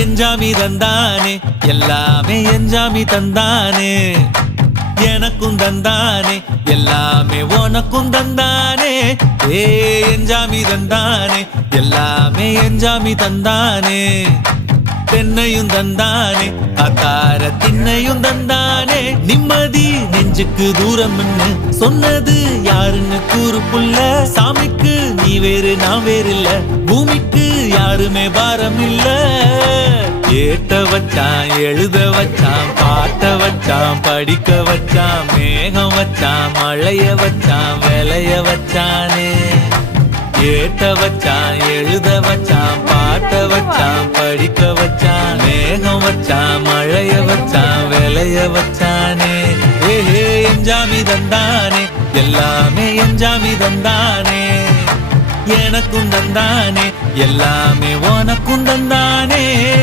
எஞ்சாமி தந்தானே எல்லாமே எஞ்சாமி தந்தானே எனக்கும் தந்தானே எல்லாமே உனக்கும் தந்தானே எஞ்சாமி தந்தானே எல்லாமே எஞ்சாமி தந்தானே தென்னையும் தந்தானே அக்கார திண்ணையும் தந்தானே நிம்மதி நெஞ்சுக்கு தூரம் சொன்னது யாருன்னு கூறு புள்ள சாமிக்கு நீ வேறு நான் வேறு இல்ல பூமிக்கு யாருமே பாரம் இல்ல ஏத்த வச்சான் எழுத வச்சான் பாட்ட வச்சான் படிக்க வச்சான் மேகம் வச்சான் மழைய வச்சான் விளைய வச்சானே ஏத்த வச்சான் எழுத வச்சான் பாட்ட வச்சான் படிக்க வச்சான் மேகம் வச்சான் மழைய வச்சான் விளைய வச்சானே எஞ்சாமி தந்தானே எல்லாமே எஞ்சாமி தந்தானே எனக்கும் தந்தானே எல்லாமே உனக்கும் தந்தானே